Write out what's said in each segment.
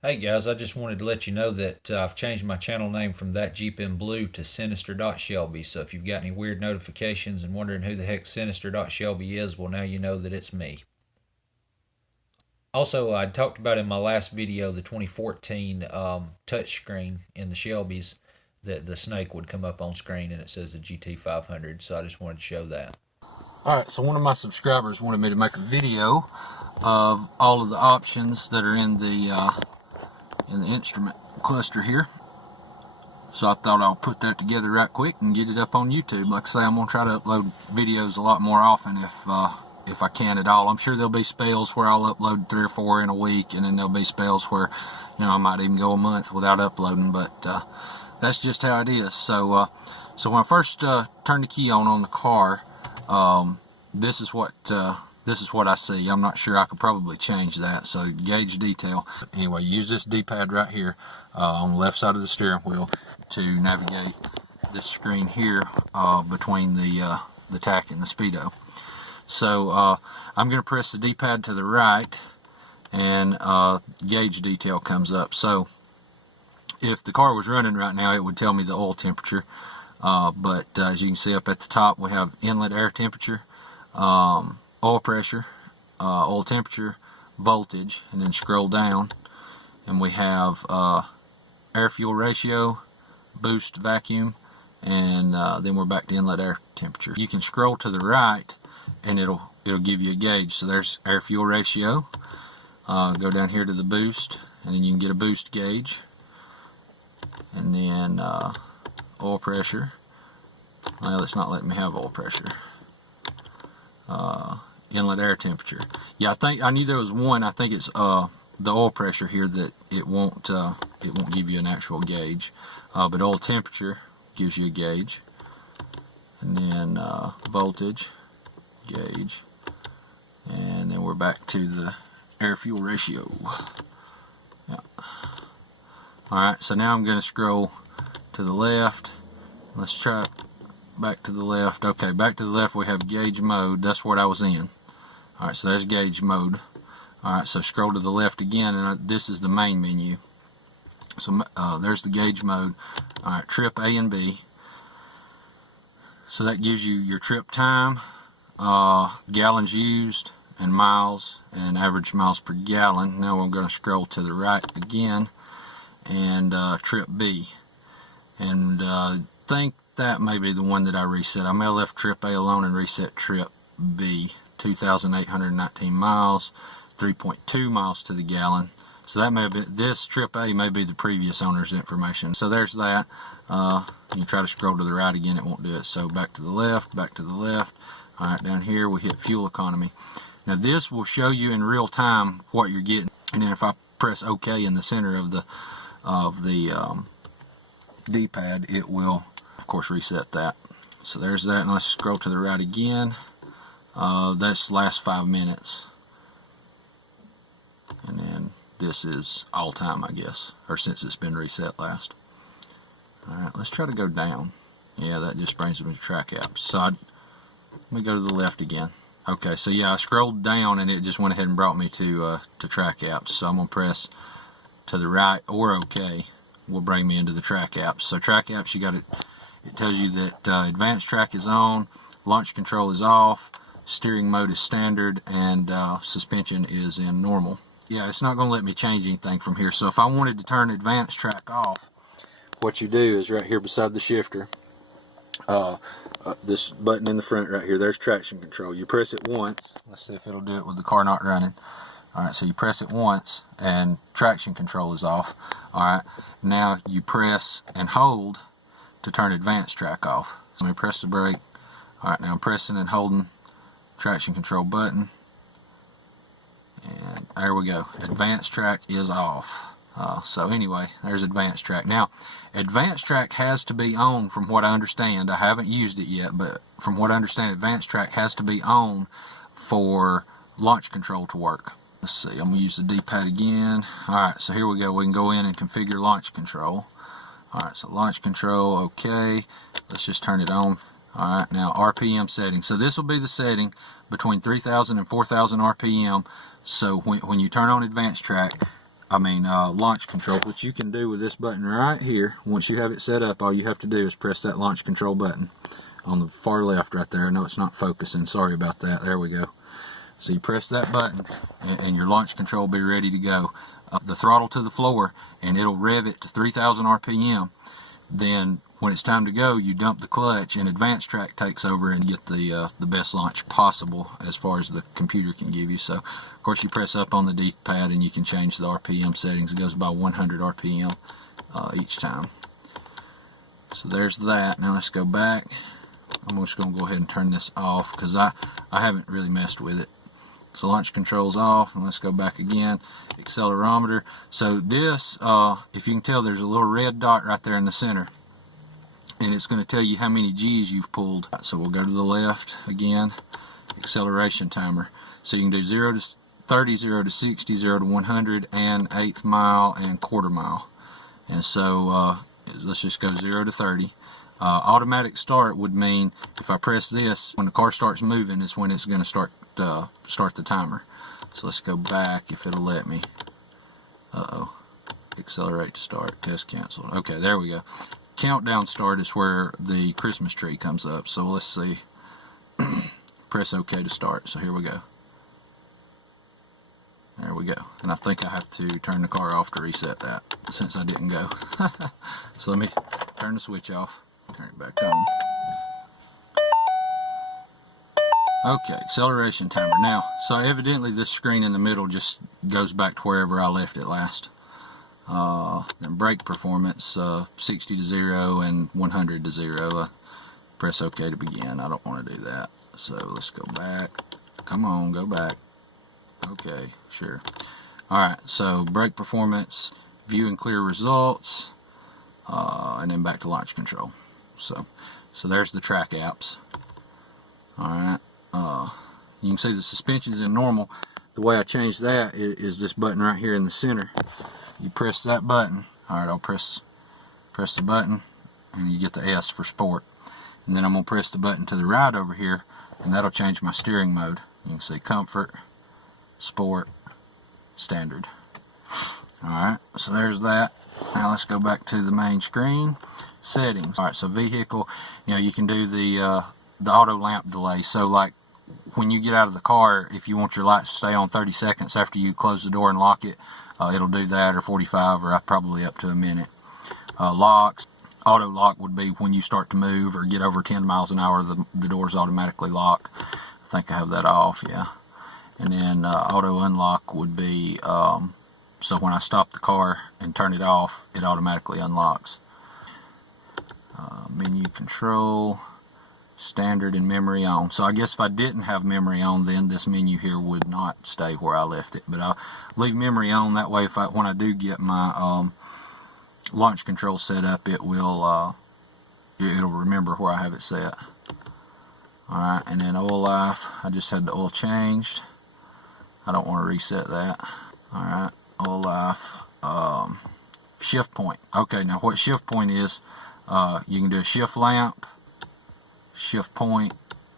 Hey guys, I just wanted to let you know that I've changed my channel name from That Jeep in Blue to Sinister.Shelby. So if you've got any weird notifications and wondering who the heck Sinister.Shelby is, well, now you know that it's me. Also, I talked about in my last video the 2014 touchscreen in the Shelbys that the snake would come up on screen and it says the GT500. So I just wanted to show that. Alright, so one of my subscribers wanted me to make a video of all of the options that are in the instrument cluster here. So I thought I'll put that together right quick and get it up on YouTube. Like I say, I'm going to try to upload videos a lot more often if I can at all. I'm sure there'll be spells where I'll upload 3 or 4 in a week, and then there'll be spells where, you know, I might even go a month without uploading, but that's just how it is. So when I first turned the key on the car, this is what I see. I'm not sure. I could probably change that. So gauge detail. Anyway, use this D-pad right here on the left side of the steering wheel to navigate this screen here between the tach and the speedo. So I'm going to press the D-pad to the right, and gauge detail comes up. So if the car was running right now, it would tell me the oil temperature. But as you can see up at the top, we have inlet air temperature, oil pressure, oil temperature, voltage, and then scroll down and we have air fuel ratio, boost, vacuum, and then we're back to inlet air temperature. You can scroll to the right and it'll give you a gauge. So there's air fuel ratio. Go down here to the boost, and then you can get a boost gauge, and then oil pressure. Well, it's not letting me have oil pressure. Inlet air temperature. Yeah, I knew there was one. I think it's the oil pressure here that it won't give you an actual gauge. But oil temperature gives you a gauge, and then voltage, gauge, and then we're back to the air fuel ratio. Yeah. Alright, so now I'm going to scroll to the left. Let's try back to the left. Okay, back to the left we have gauge mode. That's what I was in. Alright, so there's gauge mode. Alright, so scroll to the left again, and this is the main menu. So there's the gauge mode. Alright, trip A and B. So that gives you your trip time, gallons used, and miles, and average miles per gallon. Now I'm going to scroll to the right again, and trip B. And think that may be the one that I reset. I may have left trip A alone and reset trip B. 2,819 miles, 3.2 miles to the gallon. So that may have been, this trip A may be the previous owner's information. So there's that. You try to scroll to the right again, it won't do it. So back to the left, back to the left. Alright, down here we hit fuel economy. Now this will show you in real time what you're getting. And then if I press OK in the center of the D-pad, it will of course reset that. So there's that, and let's scroll to the right again. That's the last 5 minutes, and then this is all time, I guess, or since it's been reset last. Alright, let's try to go down. Yeah, that just brings me to track apps. So let me go to the left again. Okay, so yeah, I scrolled down and it just went ahead and brought me to track apps. So I'm going to press to the right or OK will bring me into the track apps. So track apps, you got it tells you that advanced track is on, launch control is off, steering mode is standard, and suspension is in normal. Yeah, it's not going to let me change anything from here. So if I wanted to turn advanced track off, what you do is right here beside the shifter, this button in the front right here, there's traction control. You press it once. Let's see if it'll do it with the car not running. Alright, so you press it once and traction control is off. Alright, now you press and hold to turn advanced track off. So let me press the brake. Alright, now I'm pressing and holding traction control button, and there we go. Advanced track is off. So anyway, there's advanced track. Now, advanced track has to be on, from what I understand. I haven't used it yet, but from what I understand, advanced track has to be on for launch control to work. Let's see, I'm going to use the D-pad again. Alright, so here we go. We can go in and configure launch control. Alright, so launch control, okay. Let's just turn it on. Alright, now RPM setting. So this will be the setting between 3,000 and 4,000 RPM. So when you turn on advanced track, launch control, which you can do with this button right here. Once you have it set up, all you have to do is press that launch control button on the far left right there. I know it's not focusing, sorry about that. There we go. So you press that button and your launch control will be ready to go. The throttle to the floor, and it'll rev it to 3,000 RPM. Then when it's time to go, you dump the clutch and advanced track takes over and get the best launch possible as far as the computer can give you. So of course you press up on the D-pad and you can change the RPM settings. It goes by 100 RPM each time. So there's that. Now let's go back. I'm just going to go ahead and turn this off because I haven't really messed with it. So launch control's off, and let's go back again. Accelerometer. So this, if you can tell, there's a little red dot right there in the center, and it's going to tell you how many G's you've pulled. So we'll go to the left again. Acceleration timer. So you can do 0 to 30, 0 to 60, 0 to 100, and 1/8 mile and 1/4 mile. And so let's just go 0 to 30. Automatic start would mean if I press this, when the car starts moving is when it's going to start the timer. So let's go back if it'll let me. Accelerate to start, test canceled. Okay, there we go. Countdown start is where the Christmas tree comes up. So let's see. Press OK to start. So here we go. There we go. And I think I have to turn the car off to reset that since I didn't go. So let me turn the switch off. Turn it back on. Okay, acceleration timer. Now, so evidently this screen in the middle just goes back to wherever I left it last. Then brake performance, 60 to 0 and 100 to 0. Press OK to begin. I don't want to do that. So let's go back. Come on, go back. Okay, sure. Alright, so brake performance, view and clear results, and then back to launch control. So there's the track apps. Alright, you can see the suspension's in normal. The way I changed that is this button right here in the center. You press that button. Alright, I'll press the button and you get the S for sport. And then I'm going to press the button to the right over here and that'll change my steering mode. You can see comfort, sport, standard. Alright, so there's that. Now let's go back to the main screen. Settings. Alright, so vehicle, you can do the auto lamp delay. So like when you get out of the car, if you want your lights to stay on 30 seconds after you close the door and lock it, it'll do that, or 45, or probably up to a minute. Locks. Auto lock would be when you start to move or get over 10 miles an hour, the doors automatically lock. I think I have that off, yeah. And then auto unlock would be so when I stop the car and turn it off, it automatically unlocks. Menu control, standard, and memory on. So I guess if I didn't have memory on, then this menu here would not stay where I left it. But I'll leave memory on, that way when I do get my launch control set up, it will it'll remember where I have it set. Alright, and then oil life, I just had the oil changed. I don't want to reset that. Alright, oil life, shift point. Okay, now what shift point is, you can do a shift lamp, shift point,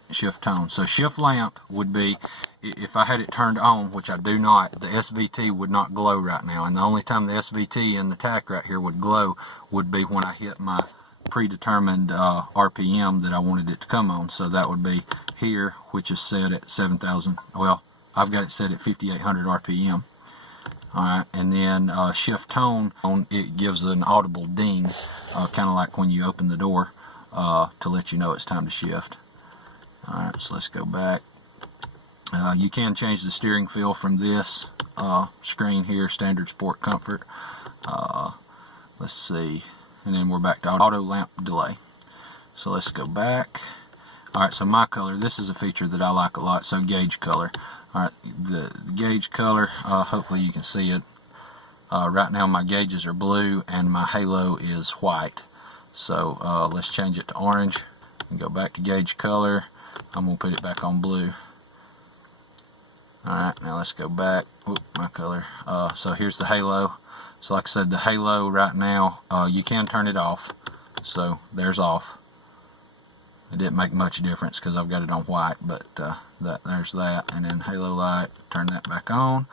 shift tone. So shift lamp would be, if I had it turned on, which I do not, the SVT would not glow right now. And the only time the SVT and the tack right here would glow would be when I hit my predetermined RPM that I wanted it to come on. So that would be here, which is set at 7,000. Well, I've got it set at 5,800 RPM. Alright, and then shift tone, it gives an audible ding, kind of like when you open the door, to let you know it's time to shift. Alright, so let's go back. You can change the steering feel from this screen here, standard, sport, comfort. Let's see, and then we're back to auto lamp delay. So let's go back. Alright, so my color, this is a feature that I like a lot, so gauge color. Alright, the gauge color, hopefully you can see it. Right now my gauges are blue and my halo is white. So let's change it to orange and go back to gauge color. I'm going to put it back on blue. Alright, now let's go back. Oop, my color. So here's the halo. So like I said, the halo right now, you can turn it off. So there's off. It didn't make much difference because I've got it on white, but there's that. And then halo light, turn that back on.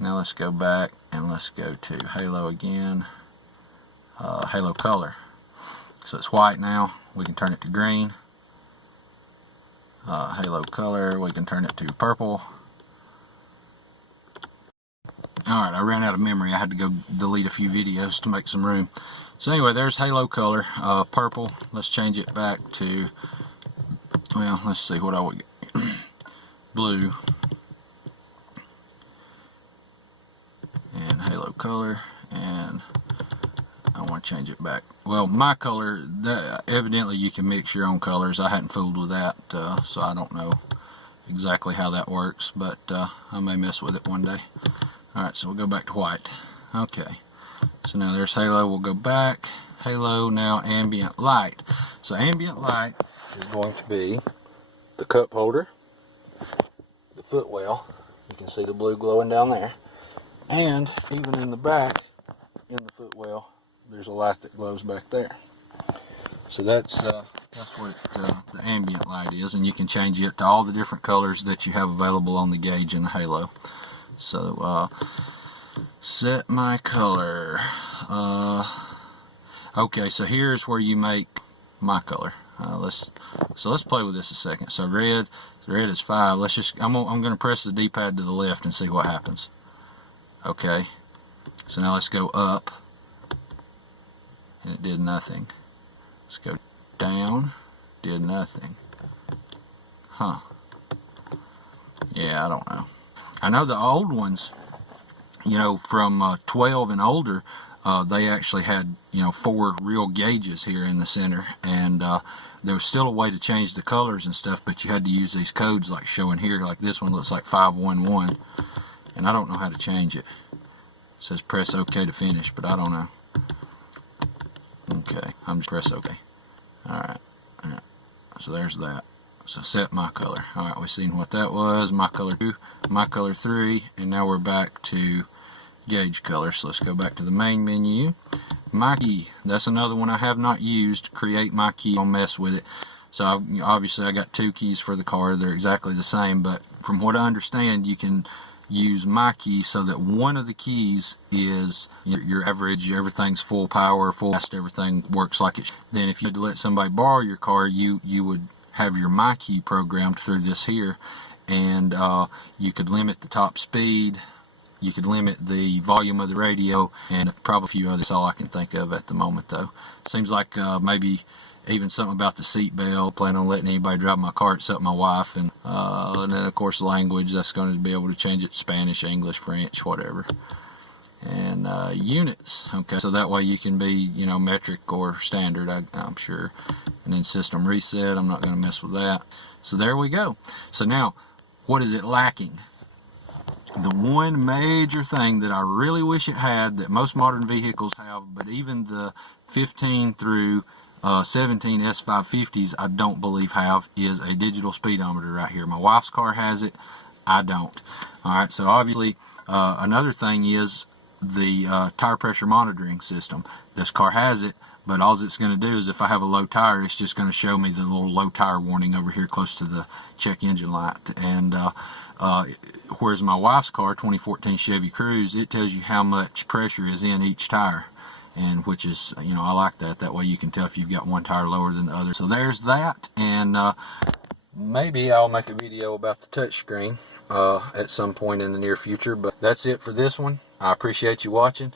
Now let's go back and let's go to halo again, halo color. So it's white now, we can turn it to green. Halo color, we can turn it to purple. Alright, I ran out of memory. I had to go delete a few videos to make some room. So anyway, there's halo color, purple. Let's change it back to, well, let's see what I would get. Blue. And halo color, and I want to change it back. Well, my color, evidently you can mix your own colors. I hadn't fooled with that, so I don't know exactly how that works, but I may mess with it one day. Alright, so we'll go back to white. Okay, so now there's halo. We'll go back. Halo, now ambient light. So ambient light is going to be the cup holder, the footwell. You can see the blue glowing down there. And even in the back, in the footwell, there's a light that glows back there. So that's what the ambient light is, and you can change it to all the different colors that you have available on the gauge in the halo. So set my color. Okay, so here's where you make my color. Let's play with this a second. So red is 5. I'm going to press the D-pad to the left and see what happens. Okay, so now let's go up, and it did nothing. Let's go down, did nothing. Huh. Yeah, I don't know. I know the old ones, you know, from 12 and older, they actually had, you know, 4 real gauges here in the center, and there was still a way to change the colors and stuff, but you had to use these codes like showing here. Like this one looks like 511, and I don't know how to change it. It says press OK to finish, but I don't know. Okay, I'm just press OK. Alright, so there's that. So set my color. Alright, we've seen what that was. My color 2, my color 3, and now we're back to gauge color. So let's go back to the main menu. My key, that's another one I have not used. Create my key, I'll mess with it. So obviously I got 2 keys for the car. They're exactly the same, but from what I understand, you can use my key so that one of the keys is your average, everything's full power, full fast, everything works like it should. Then if you had to let somebody borrow your car, you would have your my key programmed through this here, and you could limit the top speed, you could limit the volume of the radio, and probably a few others. That's all I can think of at the moment, though. Seems like maybe even something about the seat belt. Plan on letting anybody drive my car except my wife, and then of course language. That's going to be able to change it to Spanish, English, French, whatever. And units. Okay, so that way you can be, you know, metric or standard. I'm sure. And then system reset. I'm not going to mess with that. So there we go. So now, what is it lacking? The one major thing that I really wish it had, that most modern vehicles have, but even the 15 through 17 S550s I don't believe have, is a digital speedometer right here. My wife's car has it, I don't. Alright, so obviously another thing is the tire pressure monitoring system. This car has it, but all it's going to do is if I have a low tire, it's just going to show me the little low tire warning over here close to the check engine light. And whereas my wife's car, 2014 Chevy Cruze, it tells you how much pressure is in each tire, and which is, you know, I like that. That way you can tell if you've got one tire lower than the other. So there's that, and maybe I'll make a video about the touchscreen at some point in the near future. But that's it for this one. I appreciate you watching.